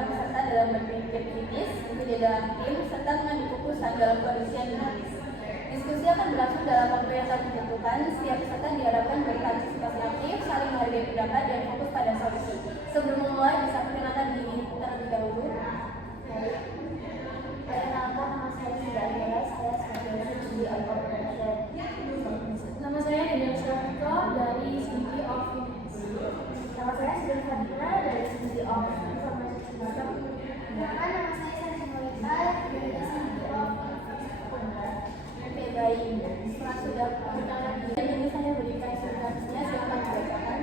para peserta dalam berpikir kritis, bekerja dalam tim, serta mengambil keputusan dalam kondisi yang dinamis. Diskusi akan berlangsung dalam waktu yang telah ditentukan. Setiap peserta diharapkan berpartisipasi aktif, saling menghargai pendapat, dan fokus pada solusi. Sebelum memulai, bisa perkenalkan diri terlebih dahulu. Perkenalkan, nama saya Sudahira, saya sebagai studi Organization. Nama saya Daniel Syafika dari Studi of Finance. Nama saya Sudahira Fadila dari studi of Information System. Nama saya Sari Molita dari Studi of Oke, baik. Setelah sudah perkenalan diri, ini saya berikan sinopsisnya. Silakan dibacakan.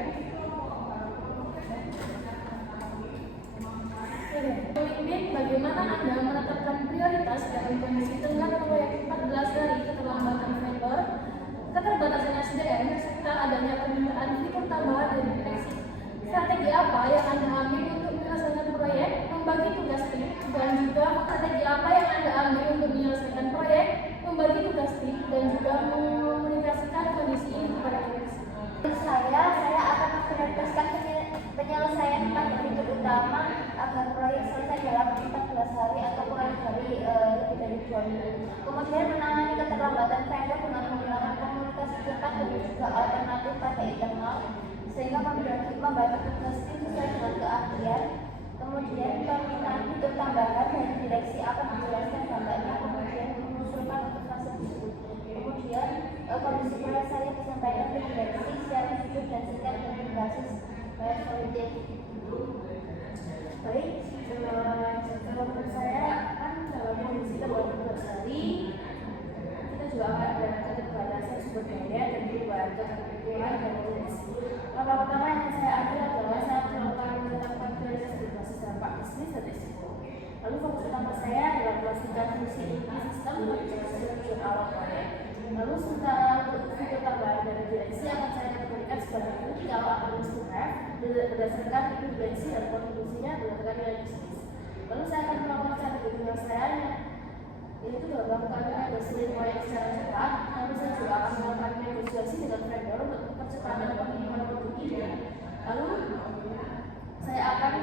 Pemimpin, bagaimana Anda menetapkan prioritas dalam kondisi tengah proyek 14 hari keterlambatan vendor, keterbatasan SDM, serta adanya permintaan fitur tambahan dari direksi? Strategi apa yang Anda ambil untuk menyelesaikan proyek, membagi tugas tim, dan juga strategi apa yang Anda ambil untuk menyelesaikan proyek, membagi tugas tim, dan juga mengomunikasikan kondisi ini kepada direksi? Saya akan memprioritaskan penyelesaian 4 fitur utama agar proyek selesai dalam 14 hari atau kurang dari lebih dari 2 minggu. Kemudian menangani keterlambatan vendor dengan menggunakan komunikasi cepat dan juga alternatif pada internal, sehingga membagi tugas tim sesuai dengan keahlian. Kemudian permintaan fitur tambahan dari direksi akan dijelaskan dampaknya, kemudian mengusulkan untuk fase berikut. Kemudian kondisi proyek saya disampaikan ke direksi secara jujur dan singkat dan berbasis validated. Baik, kalau menurut saya kan dalam kondisi terbaru 14 hari kita juga akan ada keterbatasan sumber daya dan perubahan ketentuan dan regulasi. Langkah pertama yang saya ambil adalah saya menetapkan prioritas berbasis dampak bisnis dan risiko. Lalu fokus utama saya adalah memastikan fungsi inti sistem berjalan tujuan awal proyek. Lalu sementara untuk fitur tambahan dari direksi akan saya kategorikan sebagai bukti kalau akan must-have berdasarkan influensi dan kontribusinya berdasarkan nilai bisnis. Lalu saya akan melakukan strategi penyelesaiannya, yaitu dalam melakukan negosiasi proyek secara cepat. Lalu saya juga akan melakukan negosiasi dengan vendor untuk percepatan pengiriman produk ini. Lalu saya akan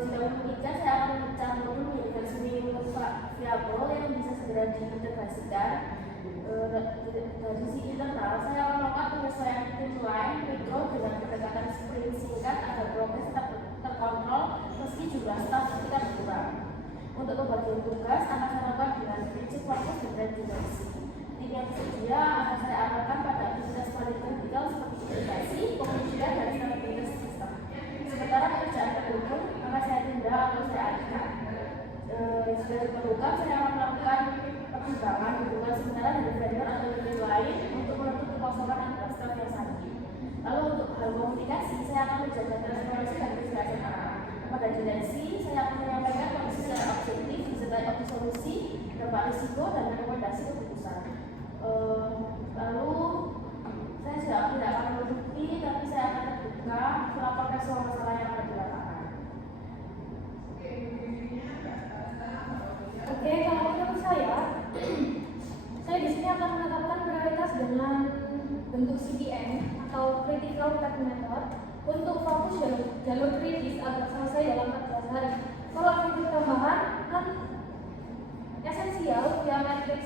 jika memungkinkan saya akan memecah modul menjadi versi minimum viable yang bisa segera diintegrasikan. Dari sisi internal, saya akan melakukan penyesuaian timeline mikro dengan pendekatan sprint singkat agar progres tetap terkontrol meski jumlah staf kita berkurang. Untuk pembagian tugas akan saya lakukan dengan prinsip fokus dan durasi. Tim yang tersedia akan saya arahkan pada aktivitas paling kritikal seperti komunikasi, pengujian, dan stabilitas sistem. Sementara pekerjaan pendukung akan saya tindak atau saya alihkan. Jika diperlukan, saya akan melakukan pertimbangan hubungan sementara dengan vendor atau unit lain untuk menutup kekosongan antara staf yang sakit. Lalu untuk hal komunikasi, saya akan menjaga transparansi dan kejelasan arah. Pada direksi, saya akan menyampaikan kondisi secara objektif disertai opsi solusi, dampak risiko, dan rekomendasi keputusan. Lalu saya tidak akan menutupi, tapi saya akan terbuka melaporkan semua masalah yang ada di lapangan. Oke, kalau menurut saya di sini akan menetapkan prioritas dengan bentuk CPM atau Critical Path Method untuk fokus jalur kritis agar selesai dalam 14 hari. Kalau fitur tambahan kan esensial via matrix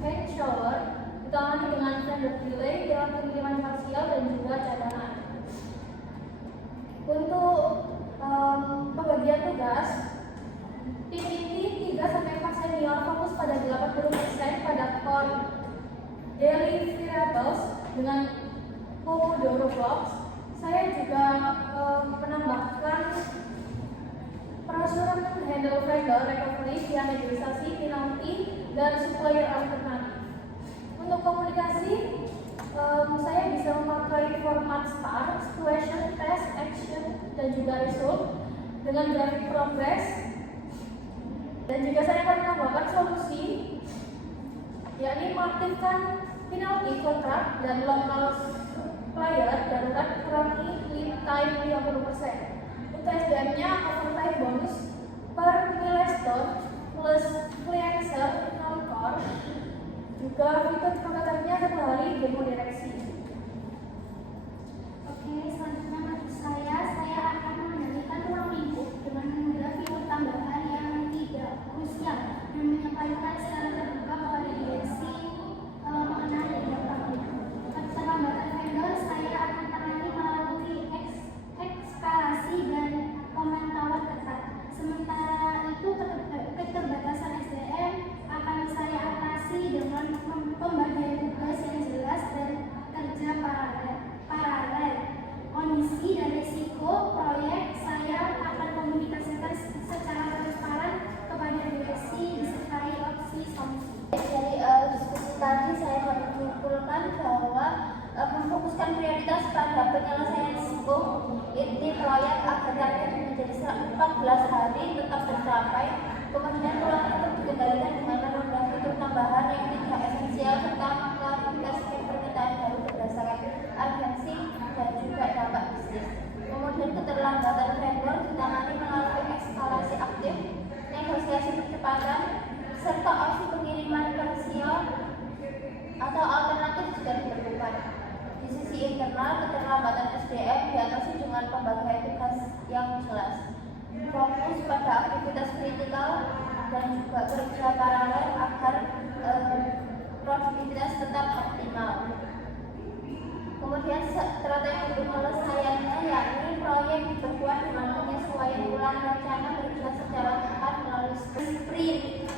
change shower ditangani dengan vendor delay dalam pengiriman parsial dan juga cadangan. Untuk pembagian tugas, tim inti 3-4 senior fokus pada 80% pada core daily variables dengan Pomodoro blocks. Saya juga menambahkan procurement handle vendor recovery via negosiasi, penalti, dan supplier alternatif. Untuk komunikasi, saya bisa memakai format STAR, situation, test, action, dan juga result dengan grafik progress. Dan juga saya akan menambahkan solusi, yakni mengaktifkan penalti kontrak dan local supplier darurat kurangi lead time 50%. Untuk SDM-nya overtime bonus per milestone plus freelancer non-core, juga fitur prototipe-nya 1 hari demo direksi. Oke, selanjutnya menurut saya akan mengendalikan ruang lingkup dengan mengunggah fitur Fokuskan prioritas pada penyelesaian skop inti proyek agar target menjadi 14 hari tetap tercapai. Kemudian ruang itu dikendalikan dengan menunda fitur tambahan yang tidak esensial serta mengklarifikasikan permintaan baru berdasarkan urgensi dan juga dampak bisnis. Kemudian keterlambatan vendor ditangani melalui eskalasi aktif, negosiasi percepatan, serta opsi pengiriman parsial atau alternatif jika diperlukan. Di sisi internal, keterlambatan SDM diatasi dengan pembagian tugas yang jelas, fokus pada aktivitas kritikal dan juga kerja paralel agar produktivitas tetap optimal. Kemudian strategi penyelesaiannya yakni proyek diperkuat dengan penyesuaian ulang rencana kerja secara tepat melalui sprint,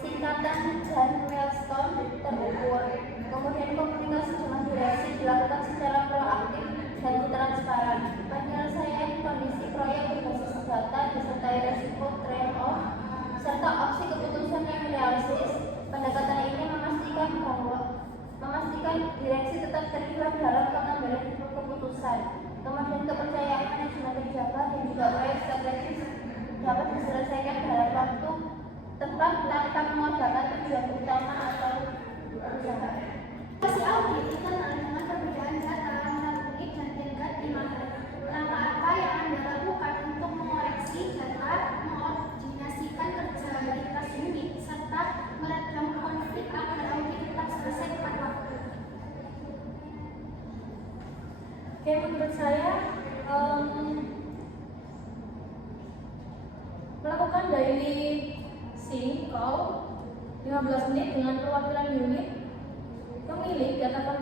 singkatan dan milestone terukur. Kemudian komunikasi dengan direksi dilakukan secara proaktif dan transparan. Penyelesaian kondisi proyek berbasis data disertai resiko trade-off serta opsi keputusan yang realistis. Pendekatan ini memastikan direksi tetap terlibat dalam pengambilan keputusan. Kemudian kepercayaan manajemen terjaga dan juga proyek strategis dapat diselesaikan dalam waktu tepat tanpa mengorbankan tujuan utama atau usaha. Operasi audit dikenal dengan perbedaan data antara unit dan tingkat di mana. Langkah apa yang Anda lakukan untuk mengoreksi data, mengordinasikan kerja lintas unit, serta meredam konflik agar audit tetap selesai tepat waktu? Oke, menurut saya melakukan daily sync call 15 menit dengan perwakilan unit, pemilik data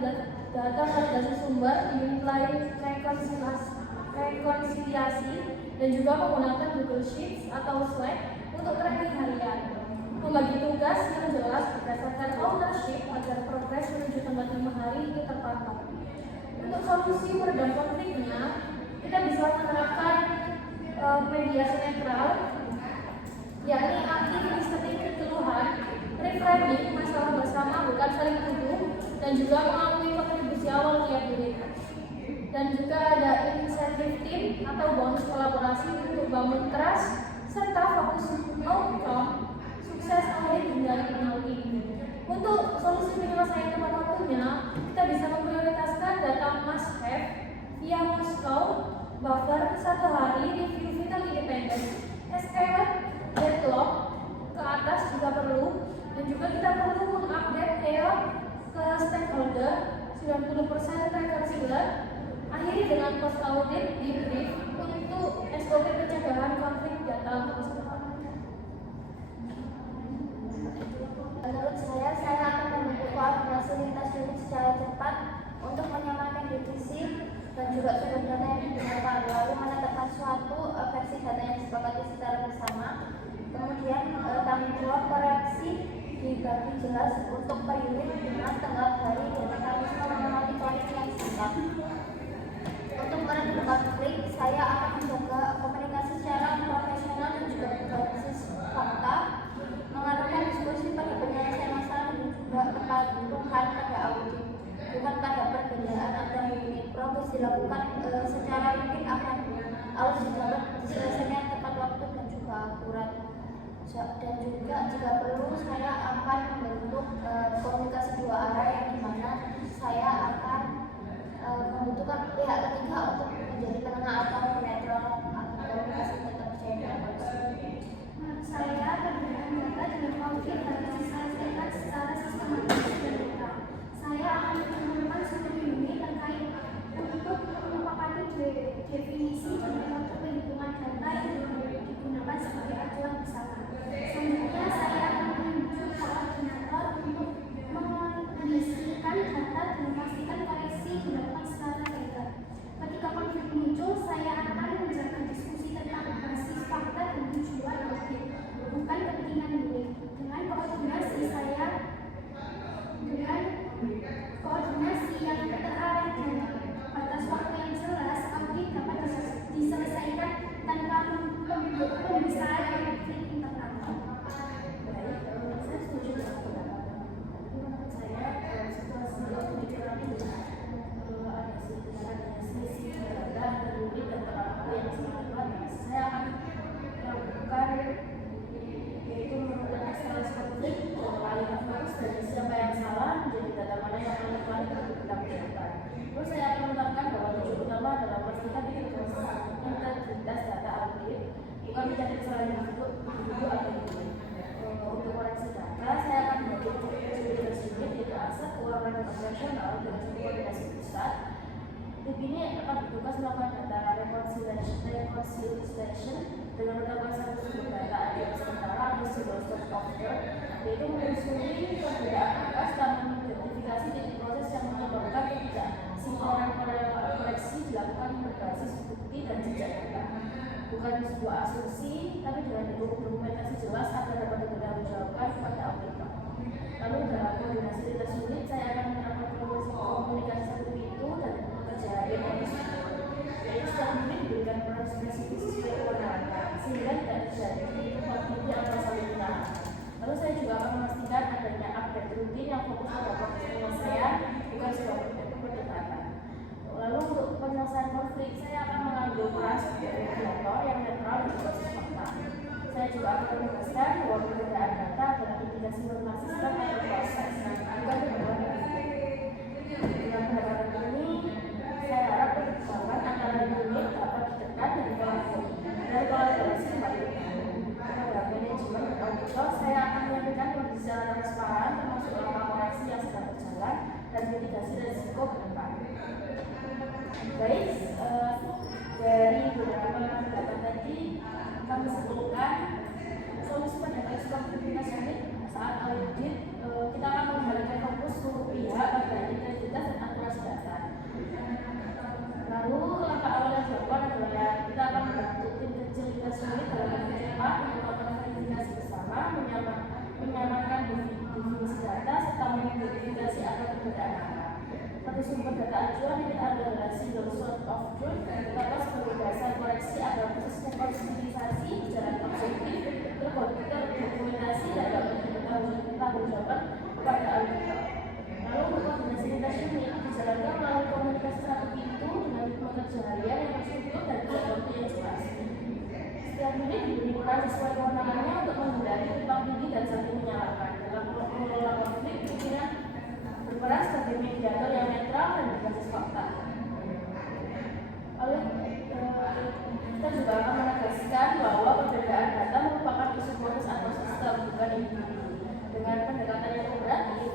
validasi sumber, unit lain rekonsiliasi, dan juga menggunakan Google Sheets atau Slack untuk tracking harian. Membagi tugas yang jelas berdasarkan ownership agar progres menuju tempat 5 hari itu terpantau. Untuk solusi meredam konfliknya, kita bisa menerapkan mediasi netral, yakni anti administratif keluhan, reframing masalah bersama bukan saling tuduh, dan juga mengakui kontribusi awal tiap unit. Dan juga ada incentive team atau bonus kolaborasi untuk bangun trust serta fokus outcome sukses audit hindari penalti. Untuk solusi penyelesaian tepat waktunya, kita bisa memprioritaskan data must have via Moskow, buffer 1 hari, review vital independence, escalate deadlock ke atas jika perlu, dan juga kita perlu mengupdate EOP ke stakeholder 90% reconciliar. Akhiri dengan post audit debrief untuk SOP pencegahan konflik data masa depan. Menurut saya akan membentuk koordinasi lintas unit secara cepat untuk menyamakan divisi dan juga sumber data yang digunakan, lalu menetapkan suatu versi data yang disepakati secara bersama. Kemudian tanggung jawab koreksi dibagi jelas untuk per unit dengan tenggat hari dan mekanisme monitoring yang singkat. Untuk meredam konflik, saya akan menjaga komunikasi secara profesional dan juga berbasis fakta, mengarahkan diskusi pada penyelesaian masalah dan juga kepatuhan pada audit, bukan pada perbedaan antar unit. Progres dilakukan secara rutin akan audit dapat diselesaikan tepat waktu dan juga akurat. Dan juga jika perlu saya akan membentuk komunikasi 2 arah yang dimana saya akan membutuhkan pihak ketiga untuk menjadi penengah atau penetral komunikasi tetap percaya dan konsisten. Menurut saya, perbedaan data dengan konflik harus diselesaikan secara sistematis dan netral. Saya akan mengumpulkan seluruh unit terkait untuk menyepakati definisi dan metode penghitungan data yang digunakan sebagai acuan bersama. Selanjutnya, saya akan menunjuk koordinator untuk mengondisikan data dan memastikan koreksi dilakukan secara legal. Ketika konflik muncul, saya akan bukan mencari kesalahan individu atau individu. Untuk koreksi data, saya akan membagi tugas unit yaitu aset, keuangan dan operasional dengan satu koordinasi pusat. Tim ini akan bertugas melakukan data reconciliation dengan menambah satu sumber data alias sementara atau single source of truth, yaitu menyusuri perbedaan angka setelah mengidentifikasi titik proses yang menyebabkan ketidaksinkronan koreksi dilakukan berbasis bukti dan jejak data. Bukan sebuah asumsi, tapi dengan dokumentasi jelas agar dapat dipertanggungjawabkan kepada auditor. Lalu dalam koordinasi lintas unit, saya akan menerapkan komunikasi satu pintu dan pekerja harian yang disyukur. Yaitu setiap unit diberikan peran spesifik sesuai kewenangannya, sehingga tidak terjadi konflik antara saling menyalahkan. Lalu saya juga akan memastikan adanya update rutin yang fokus pada proses penyelesaian, bukan sebuah perdebatan. Lalu untuk penyelesaian konflik, saya akan mengambil peran sebagai regulator yang netral dan berbasis fakta. Saya juga akan menegaskan bahwa perbedaan data adalah indikasi normal sistem atau proses, bukan perbedaan individu. Dengan pendekatan ini, saya harap kebersamaan antara unit dapat ditekan dan kolaborasi kembali. Pada manajemen dan auditor, saya akan menyampaikan kondisi secara transparan, termasuk langkah koreksi yang sedang berjalan dan mitigasi risiko ke depan. Baik, dari beberapa pendekatan tadi kami simpulkan solusi pada eksklusivitas unit saat audit kita akan mengembalikan fokus seluruh pihak pada integritas dan akurasi data. Lalu langkah awal yang dilakukan adalah kita akan membentuk tim kecil lintas unit dalam waktu cepat untuk melakukan verifikasi bersama, menyamarkan definisi data serta mengidentifikasi akar perbedaan data. Satu sumber data acuan yang kita ambil adalah single source of truth dapat sebagai dasar koreksi agar proses rekonsilisasi berjalan objektif, terdokumentasi dan dapat dipertanggungjawabkan kepada auditor. Lalu untuk koordinasi lintas unit dijalankan melalui komunikasi satu pintu dengan pekerja harian yang terstruktur dan waktu yang jelas. Setiap unit diberi peran sesuai kewenangannya untuk menghindari tumpang tindih dan saling menyalahkan. Dalam mengelola konflik, pimpinan berperan sebagai mediator yang netral dan berbasis fakta. Lalu kita juga akan menegaskan bahwa perbedaan data merupakan isu proses atau sistem, bukan individu. Dengan pendekatan yang kooperatif,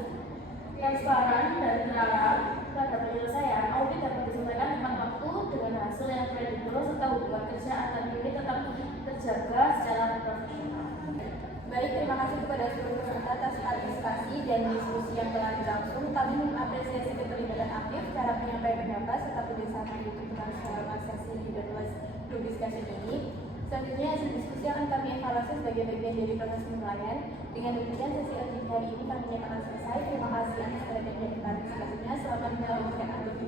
transparan dan terarah pada penyelesaian, audit dapat diselesaikan tepat waktu dengan hasil yang kredibel serta hubungan kerja antar unit tetap terjaga secara profesional. Baik, terima kasih kepada seluruh peserta atas partisipasi dan diskusi yang telah berlangsung. Kami mengapresiasi keterlibatan aktif, cara penyampaian pendapat, serta kerjasama di tuntutan selama sesi group discussion ini. Selanjutnya, hasil diskusi akan kami evaluasi sebagai bagian dari proses penilaian. Dengan demikian, sesi audit hari ini kami nyatakan selesai. Terima kasih atas perhatian dan partisipasinya. Selamat melanjutkan aktivitas.